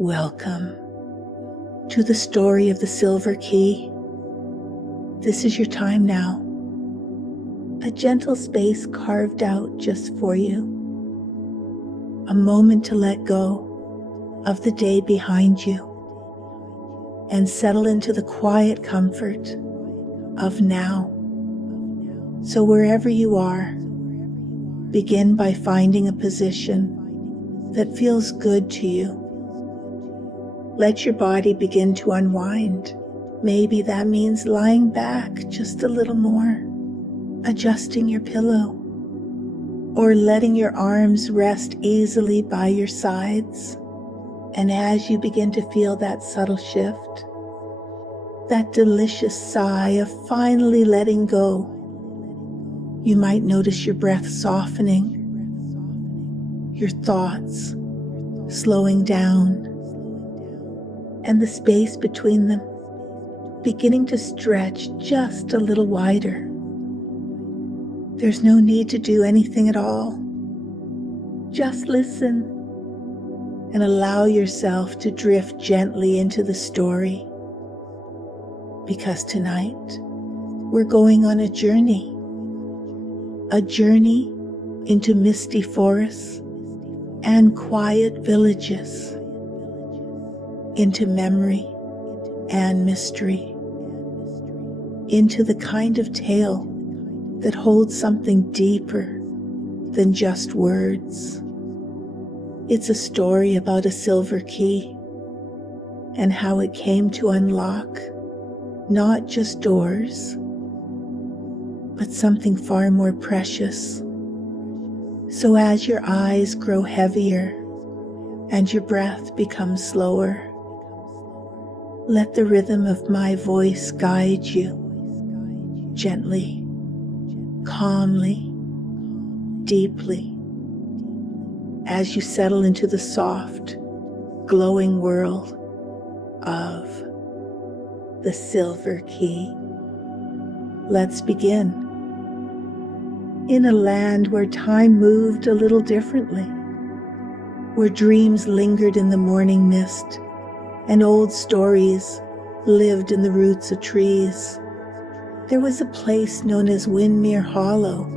Welcome to the story of the Silver Key. This is your time now. A gentle space carved out just for you. A moment to let go of the day behind you and settle into the quiet comfort of now. So wherever you are, begin by finding a position that feels good to you. Let your body begin to unwind. Maybe that means lying back just a little more, adjusting your pillow, or letting your arms rest easily by your sides. And as you begin to feel that subtle shift, that delicious sigh of finally letting go, you might notice your breath softening, your thoughts slowing down, and the space between them beginning to stretch just a little wider. There's no need to do anything at all. Just listen and allow yourself to drift gently into the story. Because tonight, we're going on a journey into misty forests and quiet villages, into memory and mystery, into the kind of tale that holds something deeper than just words. It's a story about a silver key and how it came to unlock not just doors, but something far more precious. So as your eyes grow heavier and your breath becomes slower, let the rhythm of my voice guide you gently, calmly, deeply, as you settle into the soft, glowing world of the Silver Key. Let's begin. In a land where time moved a little differently, where dreams lingered in the morning mist and old stories lived in the roots of trees, there was a place known as Windmere Hollow,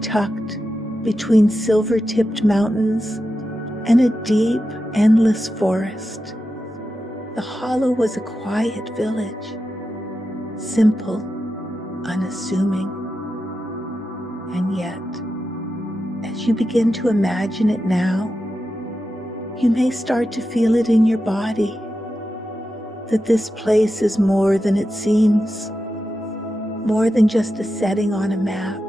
tucked between silver-tipped mountains and a deep, endless forest. The hollow was a quiet village, simple, unassuming. And yet, as you begin to imagine it now, you may start to feel it in your body, that this place is more than it seems, more than just a setting on a map.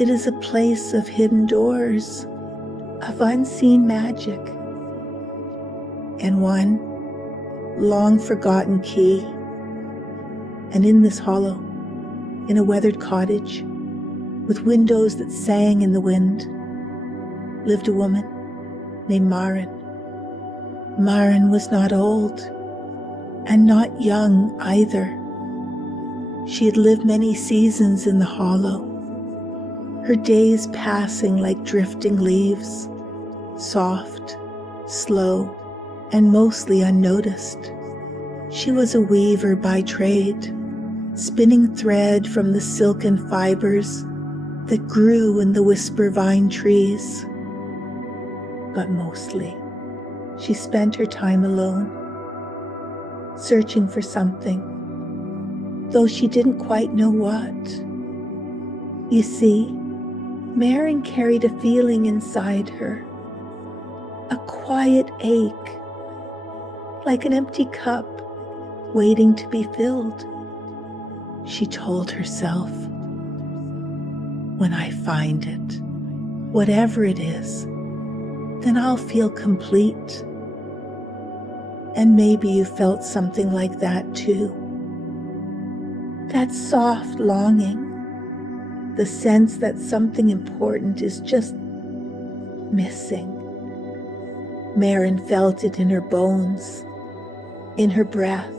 It is a place of hidden doors, of unseen magic, and one long forgotten key. And in this hollow, in a weathered cottage, with windows that sang in the wind, lived a woman named Maren. Maren was not old, and not young either. She had lived many seasons in the hollow, her days passing like drifting leaves, soft, slow, and mostly unnoticed. She was a weaver by trade, spinning thread from the silken fibers that grew in the whisper vine trees. But mostly, she spent her time alone, searching for something, though she didn't quite know what. You see, Maren carried a feeling inside her, a quiet ache, like an empty cup waiting to be filled. She told herself, when I find it, whatever it is, then I'll feel complete. And maybe you felt something like that too. That soft longing, the sense that something important is just missing. Maren felt it in her bones, in her breath,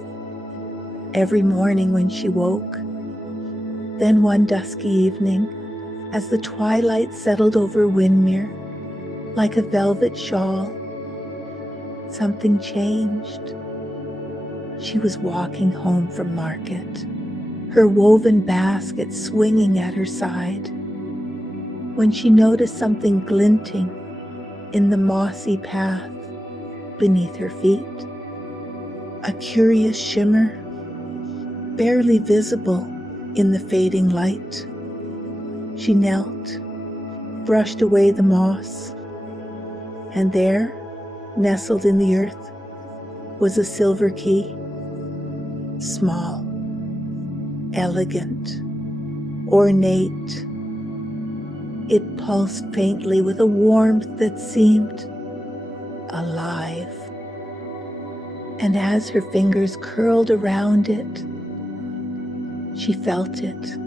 every morning when she woke. Then one dusky evening, as the twilight settled over Windmere like a velvet shawl, something changed. She was walking home from market, her woven basket swinging at her side, when she noticed something glinting in the mossy path beneath her feet. A curious shimmer, barely visible in the fading light. She knelt, brushed away the moss, and there, nestled in the earth, was a silver key. Small, elegant, ornate. It pulsed faintly with a warmth that seemed alive. And as her fingers curled around it, she felt it.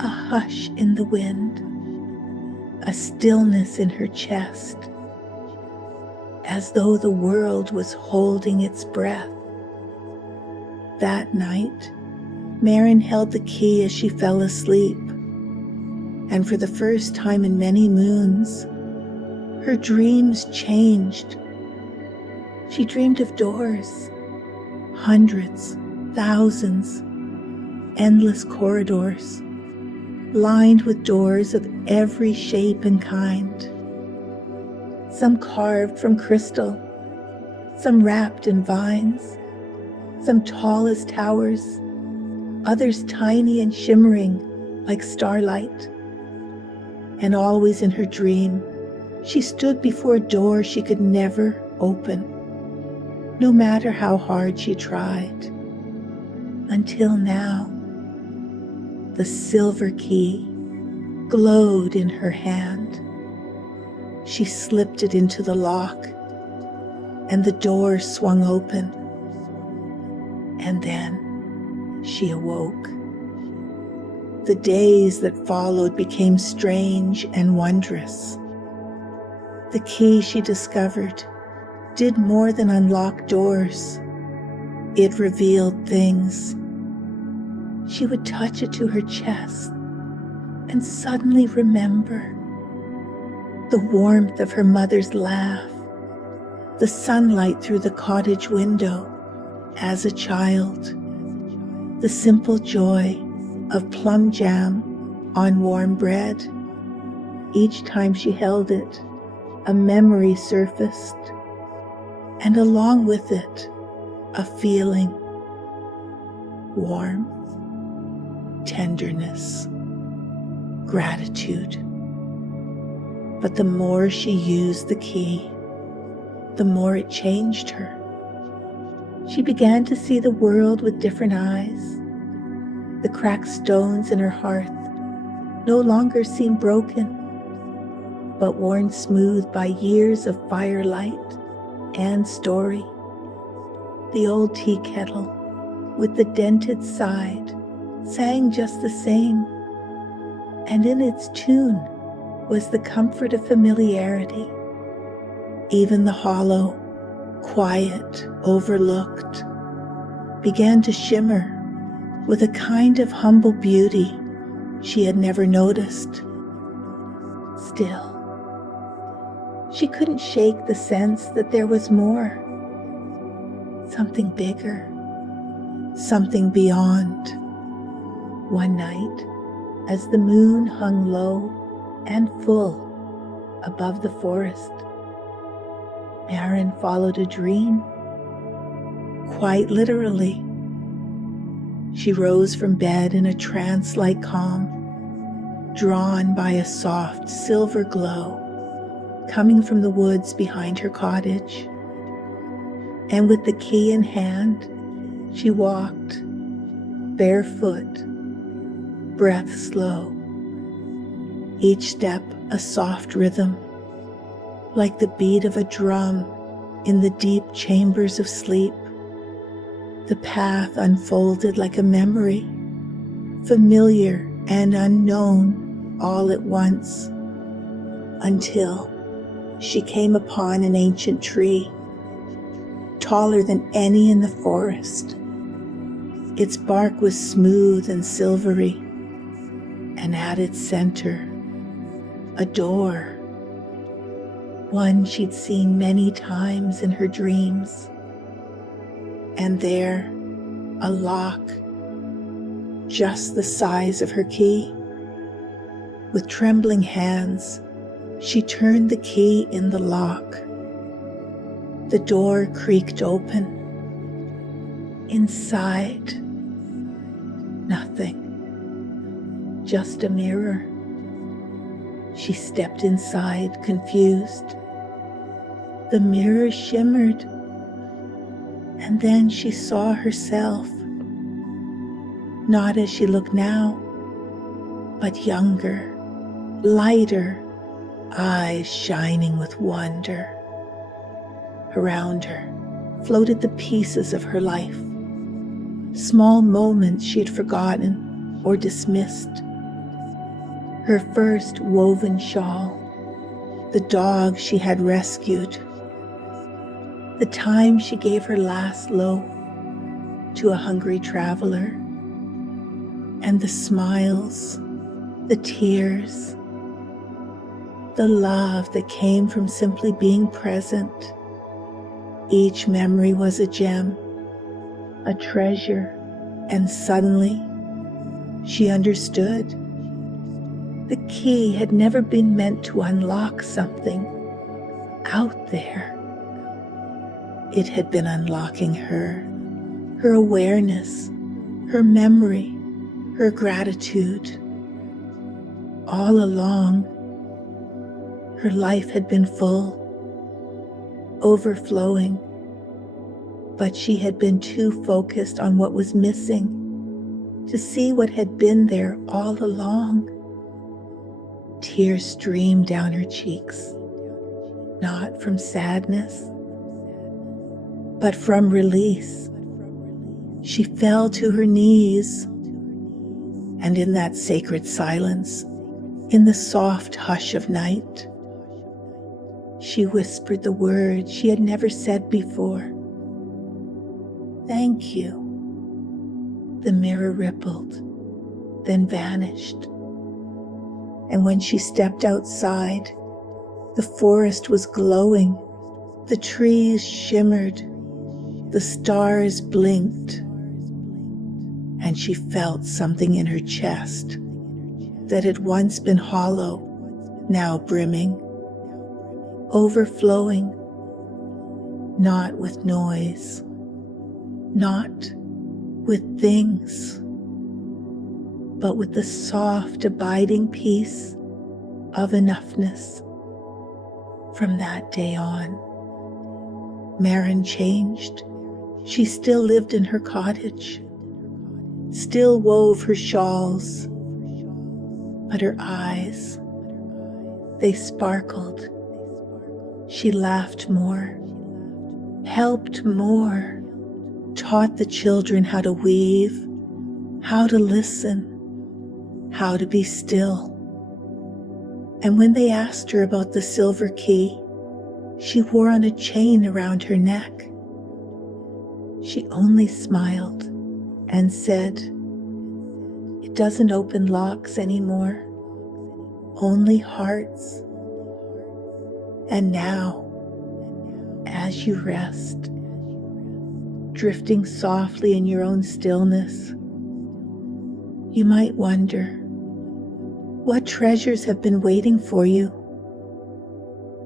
A hush in the wind, a stillness in her chest, as though the world was holding its breath. That night, Maren held the key as she fell asleep, and for the first time in many moons, her dreams changed. She dreamed of doors, hundreds, thousands, endless corridors, lined with doors of every shape and kind. Some carved from crystal, some wrapped in vines, some tall as towers, others tiny and shimmering like starlight. And always in her dream, she stood before a door she could never open, no matter how hard she tried. Until now, the silver key glowed in her hand. She slipped it into the lock, and the door swung open. And then she awoke. The days that followed became strange and wondrous. The key she discovered did more than unlock doors. It revealed things. She would touch it to her chest and suddenly remember the warmth of her mother's laugh, the sunlight through the cottage window as a child, the simple joy of plum jam on warm bread. Each time she held it, a memory surfaced, and along with it, a feeling, warmth, tenderness, gratitude. But the more she used the key, the more it changed her. She began to see the world with different eyes. The cracked stones in her hearth no longer seemed broken, but worn smooth by years of firelight and story. The old tea kettle, with the dented side, sang just the same, and in its tune was the comfort of familiarity. Even the hollow, quiet, overlooked, began to shimmer with a kind of humble beauty she had never noticed. Still, she couldn't shake the sense that there was more, something bigger, something beyond. One night, as the moon hung low and full above the forest, Maren followed a dream. Quite literally, she rose from bed in a trance-like calm, drawn by a soft silver glow coming from the woods behind her cottage. And with the key in hand, she walked, barefoot, breath slow, each step a soft rhythm, like the beat of a drum in the deep chambers of sleep. The path unfolded like a memory, familiar and unknown all at once, until she came upon an ancient tree, taller than any in the forest. Its bark was smooth and silvery, and at its center, a door. one she'd seen many times in her dreams. And there, a lock, just the size of her key. With trembling hands, she turned the key in the lock. The door creaked open. Inside, nothing. Just a mirror. She stepped inside, confused. The mirror shimmered, and then she saw herself, not as she looked now, but younger, lighter, eyes shining with wonder. Around her floated the pieces of her life, small moments she had forgotten or dismissed. Her first woven shawl, the dog she had rescued, the time she gave her last loaf to a hungry traveler, and the smiles, the tears, the love that came from simply being present. Each memory was a gem, a treasure, and suddenly she understood. The key had never been meant to unlock something out there. It had been unlocking her awareness, her memory, her gratitude. All along, her life had been full, overflowing, but she had been too focused on what was missing to see what had been there all along. Tears streamed down her cheeks, not from sadness, but from release. She fell to her knees, and in that sacred silence, in the soft hush of night, she whispered the words she had never said before. Thank you. The mirror rippled, then vanished. And when she stepped outside, the forest was glowing, the trees shimmered, the stars blinked, and she felt something in her chest that had once been hollow, now brimming, overflowing, not with noise, not with things, but with the soft, abiding peace of enoughness. From that day on, Marin changed. She still lived in her cottage, still wove her shawls, but her eyes, they sparkled. She laughed more, helped more, taught the children how to weave, how to listen, how to be still. And when they asked her about the silver key she wore on a chain around her neck, she only smiled and said, "It doesn't open locks anymore, only hearts." And now, as you rest, drifting softly in your own stillness, you might wonder, what treasures have been waiting for you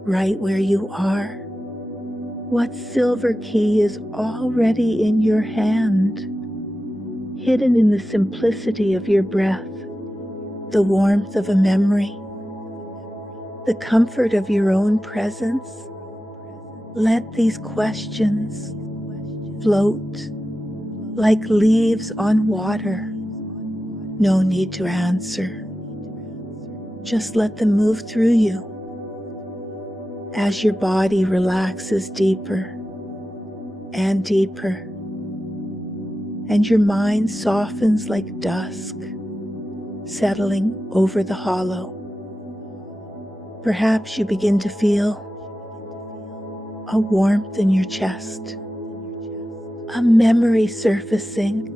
right where you are? What silver key is already in your hand, hidden in the simplicity of your breath, the warmth of a memory, the comfort of your own presence? Let these questions float like leaves on water. No need to answer. Just let them move through you as your body relaxes deeper and deeper, and your mind softens like dusk, settling over the hollow. Perhaps you begin to feel a warmth in your chest, a memory surfacing,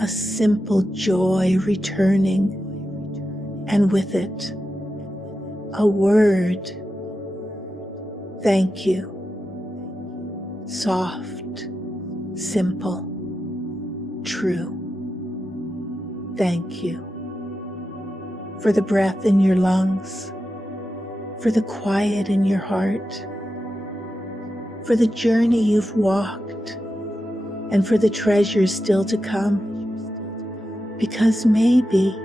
a simple joy returning, and with it, a word, Thank you. Soft, simple, true. Thank you for the breath in your lungs, for the quiet in your heart, for the journey you've walked, and for the treasures still to come. Because maybe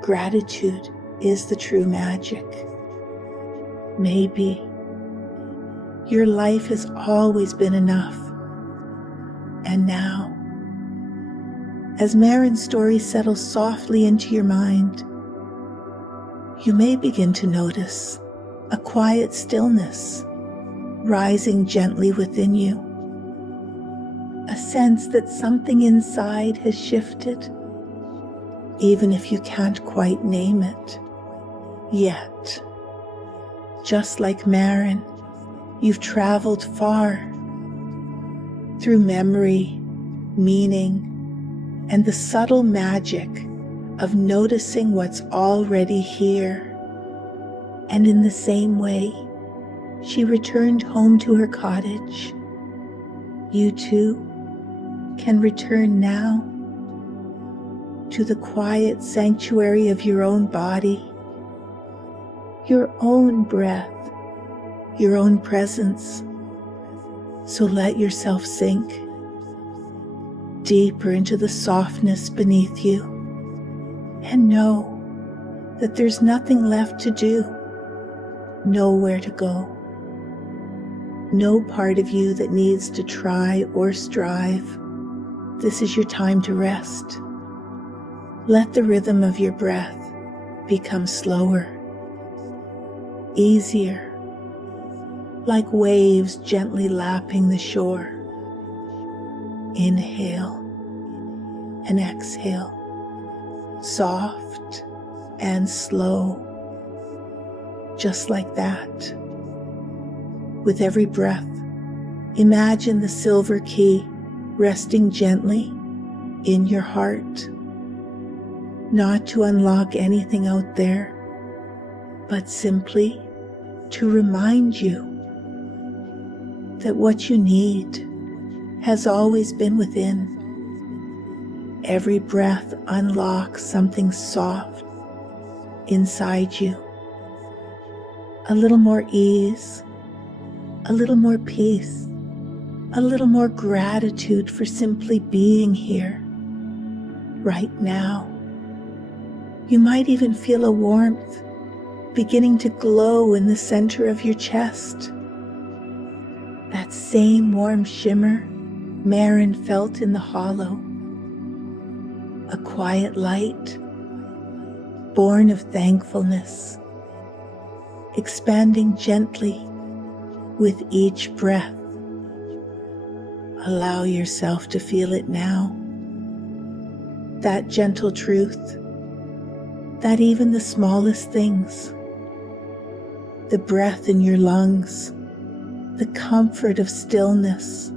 gratitude is the true magic. Maybe your life has always been enough. And now, as Marin's story settles softly into your mind, you may begin to notice a quiet stillness rising gently within you. A sense that something inside has shifted, even if you can't quite name it yet. Just like Marin, you've traveled far through memory, meaning, and the subtle magic of noticing what's already here. And in the same way, she returned home to her cottage. You too can return now to the quiet sanctuary of your own body, your own breath, your own presence. So let yourself sink deeper into the softness beneath you and know that there's nothing left to do, nowhere to go, no part of you that needs to try or strive. This is your time to rest. Let the rhythm of your breath become slower, easier, like waves gently lapping the shore. Inhale and exhale, soft and slow, just like that. With every breath, imagine the silver key resting gently in your heart, not to unlock anything out there, but simply to remind you that what you need has always been within. Every breath unlocks something soft inside you. A little more ease, a little more peace, a little more gratitude for simply being here, right now. You might even feel a warmth beginning to glow in the center of your chest. That same warm shimmer Marin felt in the hollow. A quiet light, born of thankfulness, expanding gently with each breath. Allow yourself to feel it now. That gentle truth, that even the smallest things, the breath in your lungs, the comfort of stillness,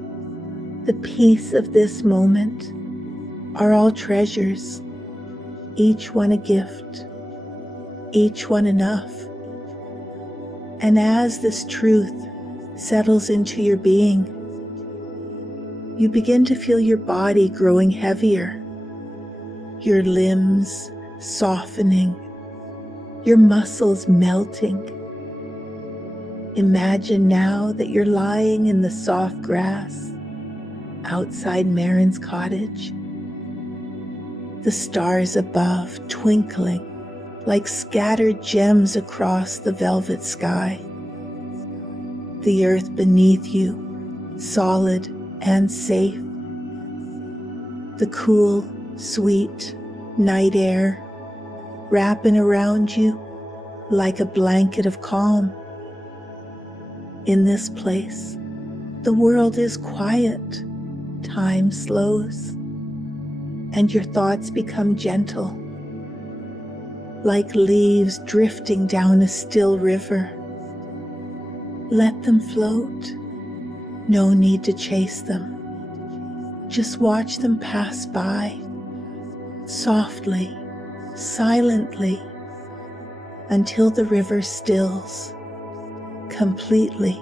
the peace of this moment are all treasures, each one a gift, each one enough. And as this truth settles into your being, you begin to feel your body growing heavier, your limbs softening, your muscles melting. Imagine now that you're lying in the soft grass outside Marin's cottage, the stars above twinkling like scattered gems across the velvet sky, the earth beneath you solid and safe, the cool, sweet night air wrapping around you like a blanket of calm. In this place, the world is quiet, time slows, and your thoughts become gentle, like leaves drifting down a still river. Let them float. No need to chase them. Just watch them pass by, softly, silently, until the river stills, completely.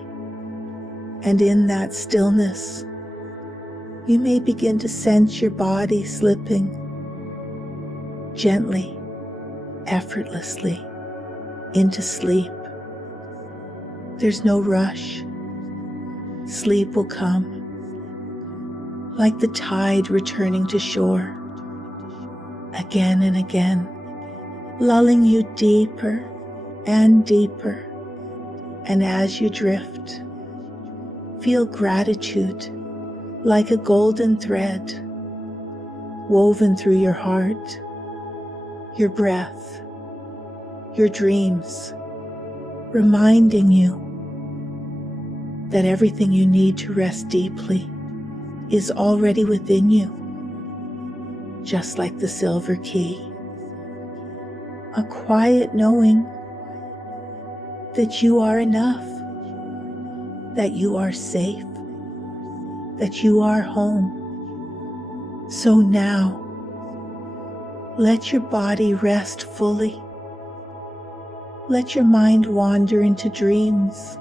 And in that stillness, you may begin to sense your body slipping gently, effortlessly into sleep. There's no rush. Sleep will come like the tide returning to shore, again and again, lulling you deeper and deeper. And as you drift, feel gratitude like a golden thread woven through your heart, your breath, your dreams, reminding you that everything you need to rest deeply is already within you, just like the silver key. A quiet knowing that you are enough, that you are safe, that you are home. So now, let your body rest fully. Let your mind wander into dreams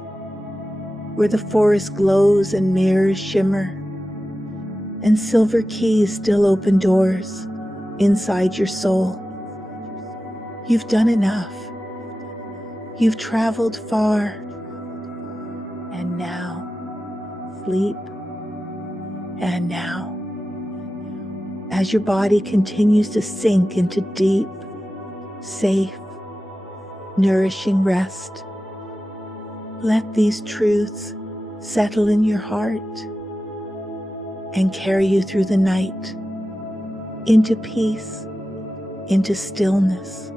where the forest glows and mirrors shimmer, and silver keys still open doors inside your soul. You've done enough. You've traveled far. And now, sleep. And now, as your body continues to sink into deep, safe, nourishing rest, let these truths settle in your heart and carry you through the night into peace, into stillness,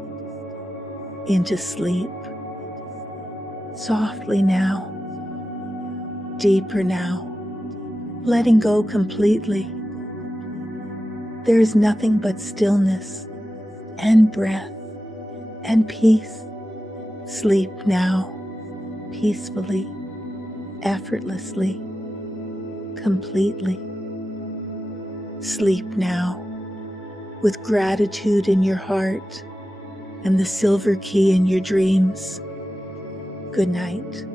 into sleep. Softly now, deeper now, letting go completely. There is nothing but stillness and breath and peace. Sleep now, peacefully, effortlessly, completely. Sleep now, with gratitude in your heart and the silver key in your dreams. Good night.